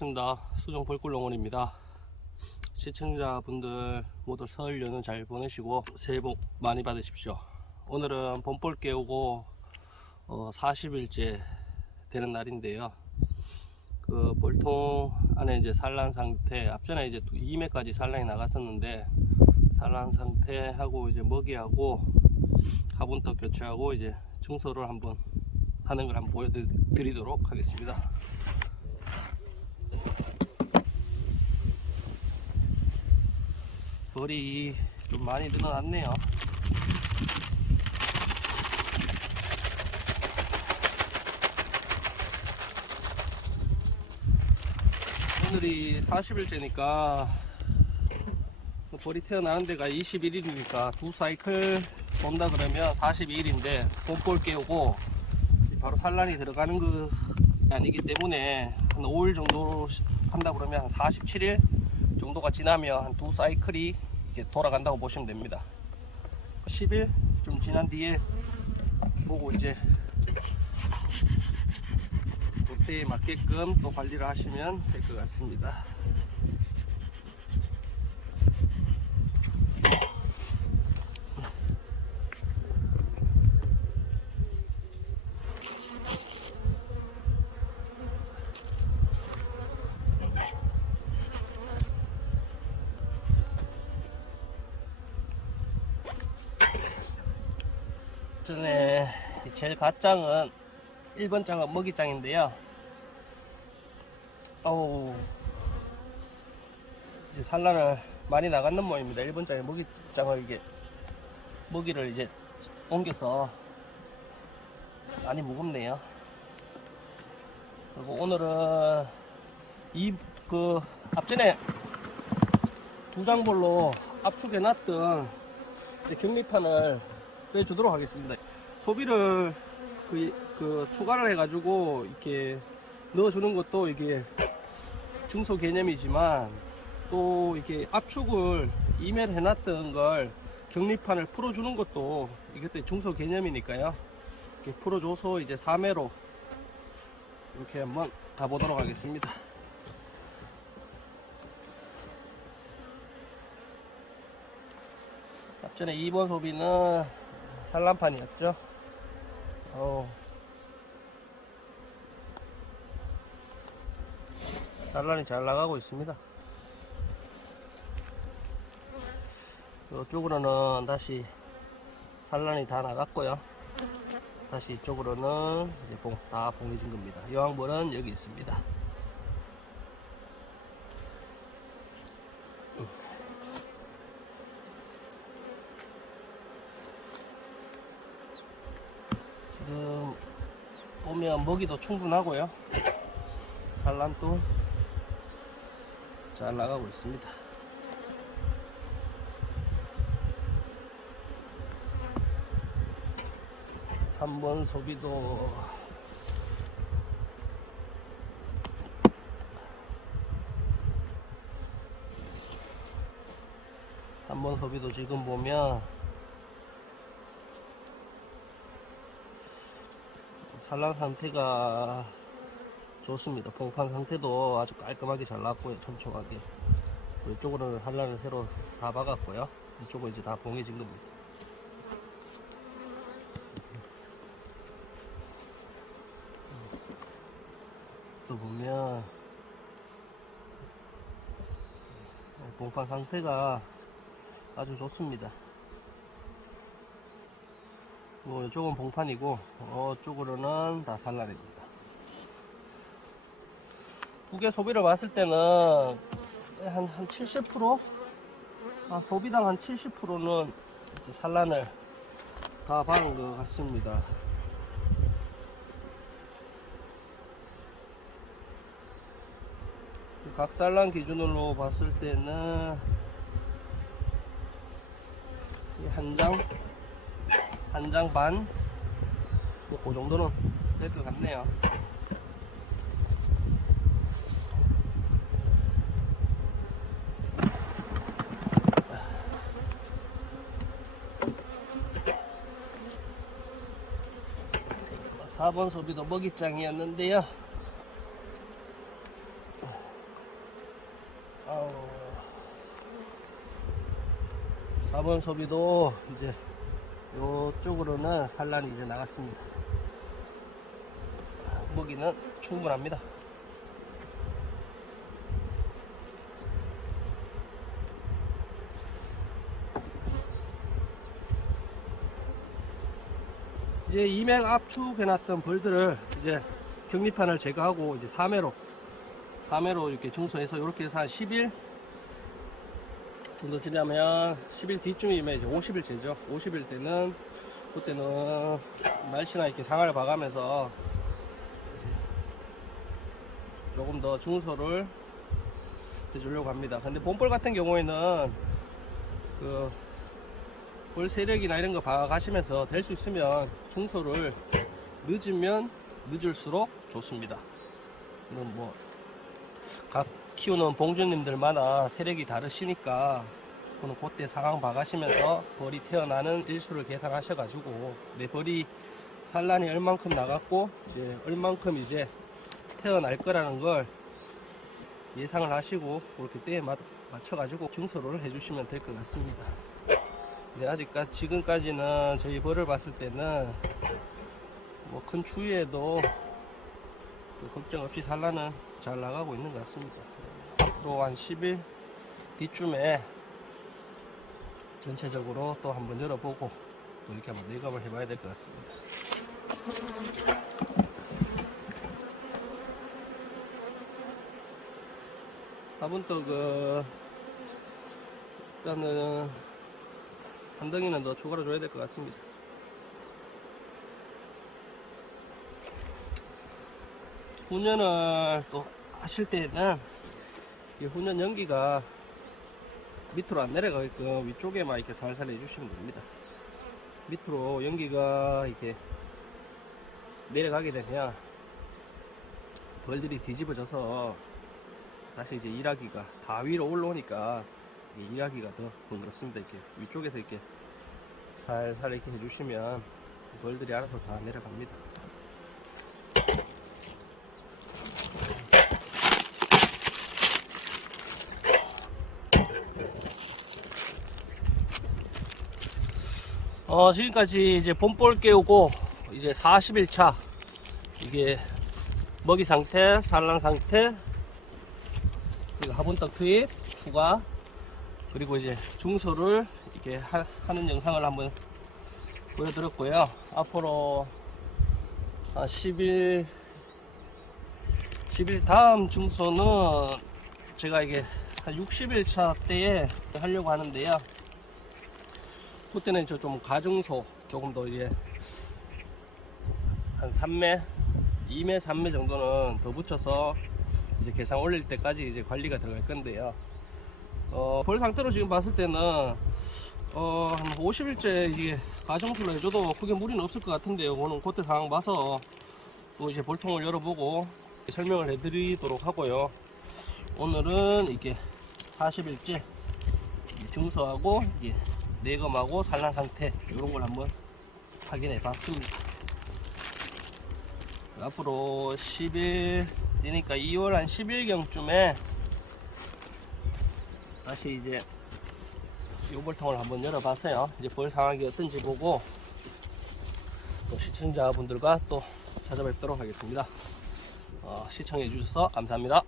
반갑습니다. 수정 벌꿀농원입니다. 시청자분들 모두 설 연휴 잘 보내시고 새해 복 많이 받으십시오. 오늘은 봄볼 깨우고 40일째 되는 날인데요. 그 볼통 안에 이제 산란 상태, 앞전에 이제 2매까지 산란이 나갔었는데 산란 상태하고 이제 먹이하고 화분떡 교체하고 이제 증소를 한번 하는 걸 한번 보여드리도록 하겠습니다. 벌이 좀 많이 늘어났네요. 오늘이 40일째니까 벌이 태어나는 데가 21일이니까 두 사이클 본다 그러면 42일인데 봄볼 깨우고 바로 산란이 들어가는 거 아니기 때문에 한 5일 정도 한다 그러면 한 47일 정도가 지나면 한 두 사이클이 이렇게 돌아간다고 보시면 됩니다. 10일 좀 지난 뒤에 보고 이제 그때에 맞게끔 또 관리를 하시면 될 것 같습니다. 전에 제일 갓장은 1번 장은 먹이장인데요. 이제 산란을 많이 나갔는 모양입니다. 1번 장에 먹이장을 먹이를 이제 옮겨서 많이 무겁네요. 그리고 오늘은 앞전에 두 장볼로 압축해 놨던 격리판을 빼주도록 하겠습니다. 소비를 추가를 해가지고 이렇게 넣어주는 것도 이게 증소 개념이지만 또 이렇게 압축을 이메일 해놨던 걸 격리판을 풀어주는 것도 이것도 증소 개념이니까요. 이렇게 풀어줘서 이제 3회로 이렇게 한번 가보도록 하겠습니다. 앞전에 2번 소비는 산란판이었죠. 산란이 잘 나가고 있습니다. 이쪽으로는 다시 산란이 다 나갔고요. 다시 이쪽으로는 이제 다 봉해진 겁니다. 여왕벌은 여기 있습니다. 지금 보면 먹이도 충분하고요. 산란도 잘 나가고 있습니다. 삼 번 소비도 지금 보면 산란 상태가 좋습니다. 봉판 상태도 아주 깔끔하게 잘 나왔고요. 촘촘하게. 이쪽으로는 산란을 새로 다 박았고요. 이쪽은 이제 다 봉해진 겁니다. 또 보면 봉판 상태가 아주 좋습니다. 이쪽은 봉판이고 이쪽으로는 다 산란입니다. 두개 소비를 봤을 때는 한 70%? 소비당 한 70%는 산란을 다 박은 것 같습니다. 각 산란 기준으로 봤을 때는 한 장 반? 그 정도는 될 것 같네요. (4번) 소비도 먹이장이었는데요. 화분 소비도 이제 이쪽으로는 산란이 이제 나갔습니다. 먹이는 충분합니다. 이제 이맥 압축해놨던 벌들을 이제 격리판을 제거하고 이제 3회로 이렇게 중소해서 이렇게 해서 한 10일 정도 지나면 10일 뒤쯤이면 이제 50일째죠. 50일 때는 그때는 날씨나 이렇게 상하를 봐가면서 조금 더 중소를 해주려고 합니다. 근데 봄벌 같은 경우에는 그 벌 세력이나 이런 거 봐가시면서 될 수 있으면 중소를 늦으면 늦을수록 좋습니다. 뭐 각 키우는 봉주님들마다 세력이 다르시니까 그때 상황 봐가시면서 벌이 태어나는 일수를 계산하셔가지고 내 벌이 산란이 얼만큼 나갔고 이제 얼만큼 이제 태어날 거라는 걸 예상을 하시고 그렇게 때에 맞춰가지고 중소를 해주시면 될 것 같습니다. 네, 지금까지는 저희 벌을 봤을 때는 뭐 큰 추위에도 걱정 없이 산란은 잘 나가고 있는 것 같습니다. 앞으로 한 10일 뒤쯤에 전체적으로 또 한번 열어보고 또 이렇게 한번 내감을 해봐야 될 것 같습니다. 화분떡 일단은 한 덩이는 더 추가로 줘야 될 것 같습니다. 훈연을 또 하실 때는 이 훈연 연기가 밑으로 안 내려가게끔 위쪽에만 이렇게 살살 해주시면 됩니다. 밑으로 연기가 이렇게 내려가게 되면 벌들이 뒤집어져서 다시 이제 일하기가 다 위로 올라오니까 일하기가 더 번거롭습니다. 이렇게 위쪽에서 이렇게 살살 이렇게 해주시면 벌들이 알아서 다 내려갑니다. 지금까지 이제 봄볼 깨우고 이제 40일차 이게 먹이 상태, 산란 상태, 그리고 화분떡 투입 추가, 그리고 이제 중소를 이렇게 하는 영상을 한번 보여드렸고요. 앞으로 한 10일 다음 중소는 제가 이게 한 60일차 때에 하려고 하는데요. 그때는 좀 가중소 조금 더 이제 한 3매, 2매, 3매 정도는 더 붙여서 이제 계산 올릴 때까지 이제 관리가 들어갈 건데요. 벌 상태로 지금 봤을 때는 한 50일째 이게 가중수로 해줘도 크게 무리는 없을 것 같은데요. 오늘 그때 상황 봐서 또 이제 볼통을 열어보고 설명을 해드리도록 하고요. 오늘은 이게 40일째 중소하고 이게 내검하고 산란 상태 이런 걸 한번 확인해 봤습니다. 앞으로 10일 되니까 2월 한 10일경쯤에 다시 이제 요벌통을 한번 열어봤어요. 이제 벌 상황이 어떤지 보고 또 시청자분들과 또 찾아뵙도록 하겠습니다. 시청해 주셔서 감사합니다.